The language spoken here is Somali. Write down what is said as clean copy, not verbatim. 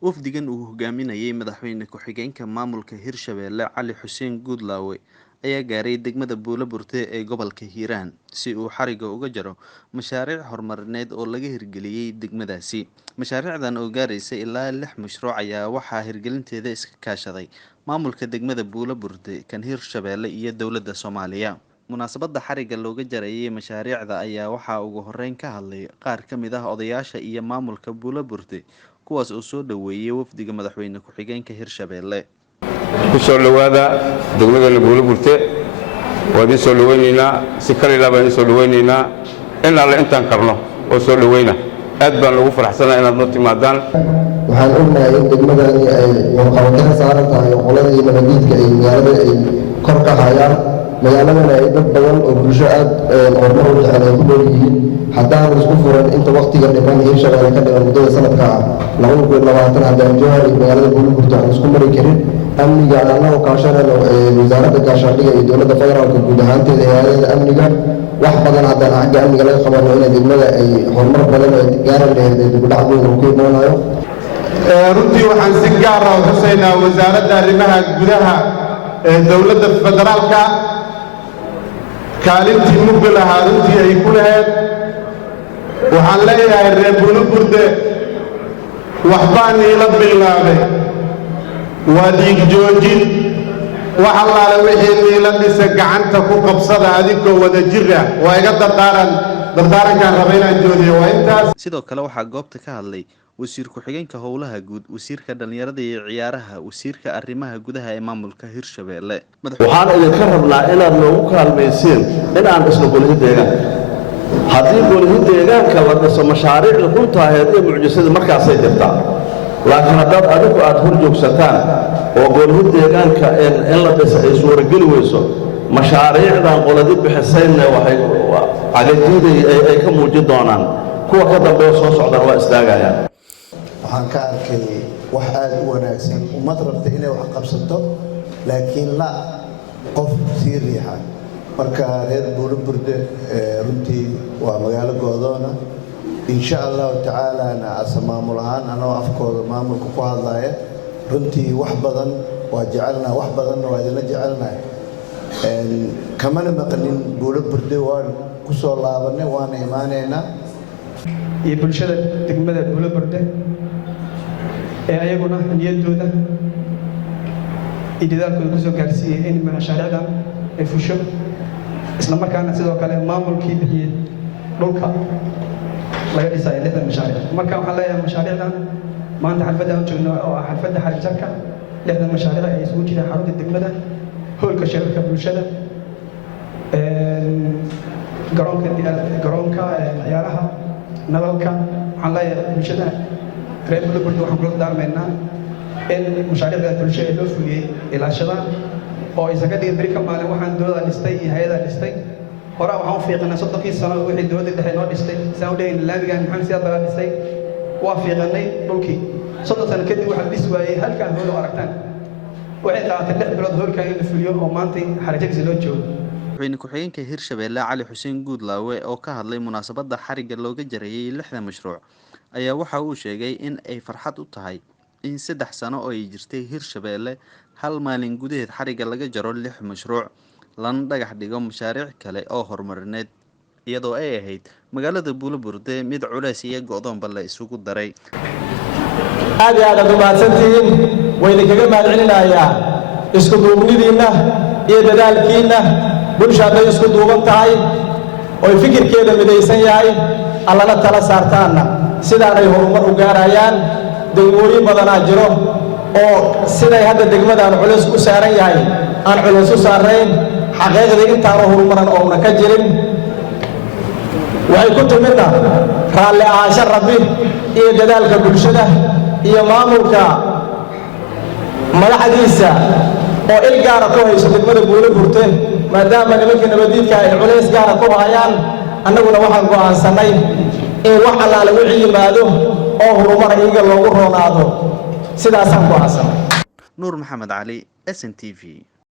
wafdigan uu hogaaminayay madaxweyne ku-xigeenka maamulka Hirshabelle Cali Xuseen Guudlaawe ayaa gaaray degmada Buulaburte ee gobolka Hiiraan si uu xariga uga jaro mashaariic horumarineed oo laga hirgeliyay degmadaasi. Mashaariicdan oo gaaraysa ilaa 6 mashruuc ayaa waxaa hirgelinteeda iska kaashaday maamulka degmada Buulaburte kan Hirshabelle iyo dowladda Soomaaliya. munaasabada xariga looga jarayay mashaariicda ayaa waxaa ugu horeyn ka hadlay qaar ka mid ah odayaasha iyo maamulka Buulaburte kuwaas oo soo dhaweeyay wafdiga madaxweyne ku-xigeenka Hirshabelle. kusoo dhawaada degmada Buulaburte waa soo dhaweynaynaa si kale baan soo dhaweynaynaa in alla intaan karno oo soo dhaweyna aad baan ugu faraxsanahay inaad noo timaadaan. waxaan ognahay in degmadani ay warqabada saaran tahay qolada iyo nabadgelyada ay magaalada ay kor ka hayaan magaaladana ay dad badan oo bulsho aad horumar u jecel ay ku nool yihiin haddaan isku furan inta waqtiga dhiman Hirshabelle ka dhiman muddada sanadka 2020 haddaan joogar magaalada Buulaburte aan isku mari karin amniga annaga kaashanayno wasaaradda gaashaandhigga iyo dowladda federaalka guud ahaanteeda hay'adaha amniga wax badan haddaan xagga amniga laga qabano in degmada ay horumar badan ay gaaran lahayd dib u dhac weyn oo ku imaanayo. runtii waxaan si gaar ah u xusaynaa wasaaradda arrimaha gudaha ee dowladda federaalka kaalintii mugga lahaa runtii ay ku lahayd. waxaan leeyahay reer Buulaburte waxbaa niila bilaabay waa dhiig joojin wax allaale wixii niila dhisa gacanta ku qabsada adigoo wada jir ah waa iga dardaarankaan raba inaan joodiyo waa intaas. sidoo kale waxaa goobta ka hadlay wasiir ku-xigeenka howlaha guud, wasiirka dhalinyarada iyo ciyaaraha, wasiirka arrimaha gudaha ee maamulka Hirshabelle. waxaan idinka rabnaa inaad noogu kaalmaysiin in aan dhisno golaha deegaanka. haddii golaha deegaanka la dhiso mashaariicda runtaaheed iyo mucjisada markaasay jirtaa, laakiin haddaad adigu aad hor joogsataan oo golaha deegaanka in la dhiso ay suurageli weyso mashaariicdan qoladi bixisayna waxay cagadiiday ay ka muujin doonaan kuwa ka dambeeya soo socdaan waa istaagayaan. waxaan ka arkay wax aad u wanaagsan ummad rabta inay wax qabsato laakiin la qof sii riixa. marka reer Buulaburte runtii waa magaalo goodoona insha Allah tacaala asmaamul ahaan anoo afkooda maamulka ku hadlaya runtii wax badan waa jecelnaa wax badan waa idin jecelnaa kamana maqlin Buulaburte waan ku soo laabanay waan iimaaneena iyo bulshada degmada Buulaburte ee ayaguna niyadooda idaalkooda ku soo gaarsiiyay in mashaariicdan ay fusho isla markaana sidoo kale maamulkii bixiyay dhulka laga dhisay 6 mashaariic. marka waxaan leeyahay mashaariicdan maanta xalfadda aan joogno oo ah xalfadda xarijarka 6 mashaariic ay isugu jiraan xarunta degmada, hoolka shirarka bulshada, garoonka ciyaaraha, nalalka. waxaan leeyahay bulshada reer Buulaburte waxaan kula daarmeynaa in mashaariicda bulshada loo fuliyay ilaashadaan oo isaga dhigay bari ka maalin waxaan dowladda dhistay iyo hay'adaha dhistay hore waxaan u fiiqnaa 30 sano wixii dowladda dhexe noo dhistay saan u dhayn laamigan maxamed siyaad baa dhistay waa fiiqnay dhulkii 30 sano kadib waxa dhis waayay halkaan hool oo aragtaan waxay qaadatay 6 bilood hoolka in la fuliyo oo maanta xariijkiisa loo joogo. madaxweyne ku-xigeenka Hirshabelle Cali Xuseen Guudlaawe oo ka hadlay munaasabada xariga looga jarayay 6 mashruuc ayaa waxa uu sheegay in ay farxad u tahay in 3 sano oo ay jirtay Hirshabelle hal maalin gudaheed xariga laga jaro 6 mashruuc lana dhagax dhigo mashaariic kale oo horumarineed iyadoo ay ahayd magaalada Buulaburte mid culays iyo go'doon bal la isugu daray. aad iyo aad u mahadsantihiin wayna kaga mahadcelinayaa isku duubnidiina iyo dadaalkiina bulshada isku duuban tahay oo fikirkeeda midaysan yahay allana tala saartaana sidaan ay horumar u gaarayaan. degmooyin badan jiro oo siday hadda degmadan culays ku saaran yahay aan culays u saarayn xaqiiqdii intaan horumaran oo ka jirin waxay ku timidna raalli ahaansho rabbi iyo dadaalka bulshada iyo maamulka madaxdiisa oo il gaar ah ku hayso degmada Buulaburte maadaama nimankii nabadiidka ay culays gaar ah ku hayaan. annaguna waxaan go'aansanay in wax allaale wixii yimaado oo horumar iyaga loogu roonaado sidaasaan go'aansanay. Nuur Maxamed Cali, SNTV.